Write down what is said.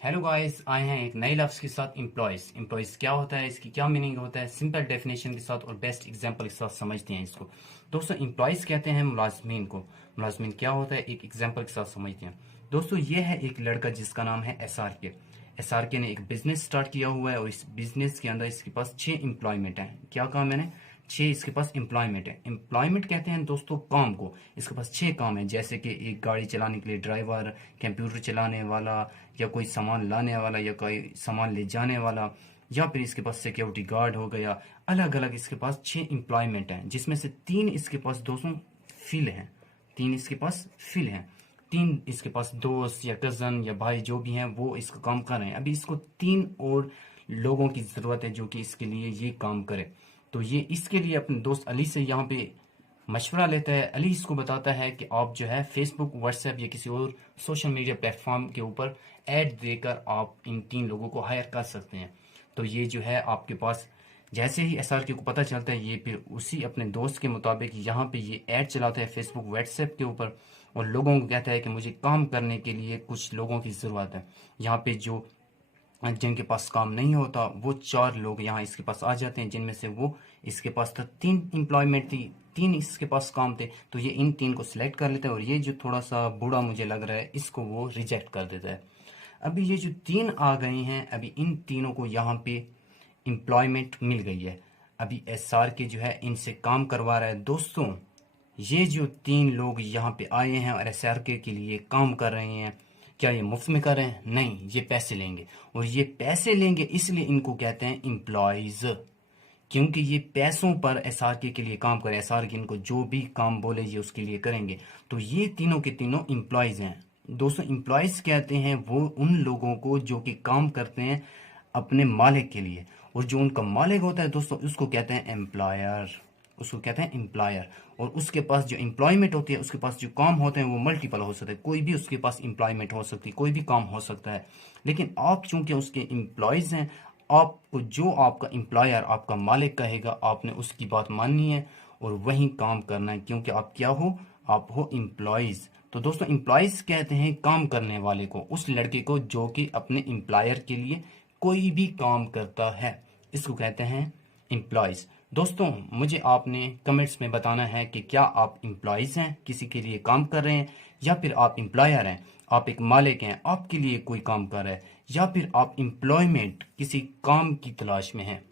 Hello guys, आए हैं एक नए लफ्ज़ के साथ एम्प्लॉयज़ क्या होता है, इसकी क्या मीनिंग होता है, सिंपल डेफिनेशन के साथ और बेस्ट एग्जांपल के साथ समझते हैं इसको। दोस्तों, एम्प्लॉयज़ कहते हैं मुलाजमीन को। मुलाजमीन क्या होता है, एक एग्जांपल के साथ समझते हैं। दोस्तों, ये है एक लड़का जिसका नाम है SRK ने एक बिजनेस स्टार्ट किया हुआ है और इस बिजनेस के अंदर इसके पास 6 एम्प्लॉयमेंट हैं। क्या कहा मैंने? 6 इसके पास एम्प्लॉयमेंट है। एम्प्लॉयमेंट कहते हैं दोस्तों काम को। इसके पास 6 काम है, जैसे कि एक गाड़ी चलाने के लिए ड्राइवर, कंप्यूटर चलाने वाला, या कोई सामान लाने वाला, या कोई सामान ले जाने वाला, या फिर इसके पास सिक्योरिटी गार्ड हो गया। अलग अलग इसके पास 6 एम्प्लॉयमेंट हैं, जिसमें से 3 इसके पास दोस्तों फिल हैं। 3 इसके पास फिल हैं। 3 इसके पास दोस्त या कज़न या भाई जो भी हैं वो इसका काम कर रहे हैं। अभी इसको 3 और लोगों की ज़रूरत है जो कि इसके लिए ये काम करे। तो ये इसके लिए अपने दोस्त अली से यहाँ पे मशवरा लेता है। अली इसको बताता है कि आप जो है फेसबुक, व्हाट्सएप या किसी और सोशल मीडिया प्लेटफॉर्म के ऊपर ऐड देकर आप इन 3 लोगों को हायर कर सकते हैं। तो ये जो है आपके पास जैसे ही SRK को पता चलता है, ये फिर उसी अपने दोस्त के मुताबिक यहाँ पे ये ऐड चलाता है फेसबुक, व्हाट्सएप के ऊपर, और लोगों को कहता है कि मुझे काम करने के लिए कुछ लोगों की ज़रूरत है। यहाँ पे जो जिनके पास काम नहीं होता वो 4 लोग यहाँ इसके पास आ जाते हैं, जिनमें से वो इसके पास था 3 एम्प्लॉयमेंट थी, 3 इसके पास काम थे। तो ये इन 3 को सिलेक्ट कर लेता है, और ये जो थोड़ा सा बूढ़ा मुझे लग रहा है इसको वो रिजेक्ट कर देता है। अभी ये जो 3 आ गए हैं, अभी इन तीनों को यहाँ पे एम्प्लॉयमेंट मिल गई है। अभी SRK जो है इनसे काम करवा रहा है। दोस्तों, ये जो 3 लोग यहाँ पे आए हैं और SRK के लिए काम कर रहे हैं, क्या ये मुफ्त में कर रहे हैं? नहीं, ये पैसे लेंगे। और ये पैसे लेंगे इसलिए इनको कहते हैं एम्प्लॉयज, क्योंकि ये पैसों पर SRK के लिए काम करें। SRK इनको जो भी काम बोले ये उसके लिए करेंगे। तो ये तीनों के तीनों एम्प्लॉयज हैं। दोस्तों, एम्प्लॉयज कहते हैं वो उन लोगों को जो कि काम करते हैं अपने मालिक के लिए, और जो उनका मालिक होता है दोस्तों उसको कहते हैं एम्प्लॉयर। और उसके पास जो एम्प्लॉयमेंट होती है, उसके पास जो काम होते हैं वो मल्टीपल हो सकते हैं। कोई भी उसके पास एम्प्लॉयमेंट हो सकती है, कोई भी काम हो सकता है। लेकिन आप चूंकि उसके एम्प्लॉयज हैं, आपको जो आपका एम्प्लॉयर, आपका मालिक कहेगा, आपने उसकी बात माननी है और वही काम करना है, क्योंकि आप क्या हो? आप हो एम्प्लॉयज। तो दोस्तों, एम्प्लॉयज कहते हैं काम करने वाले को, उस लड़के को जो कि अपने एम्प्लॉयर के लिए कोई भी काम करता है, इसको कहते हैं एम्प्लॉयज। दोस्तों, मुझे आपने कमेंट्स में बताना है कि क्या आप एम्प्लॉयज हैं, किसी के लिए काम कर रहे हैं, या फिर आप एम्प्लॉयर हैं, आप एक मालिक हैं, आपके लिए कोई काम कर रहा है, या फिर आप एम्प्लॉयमेंट किसी काम की तलाश में हैं।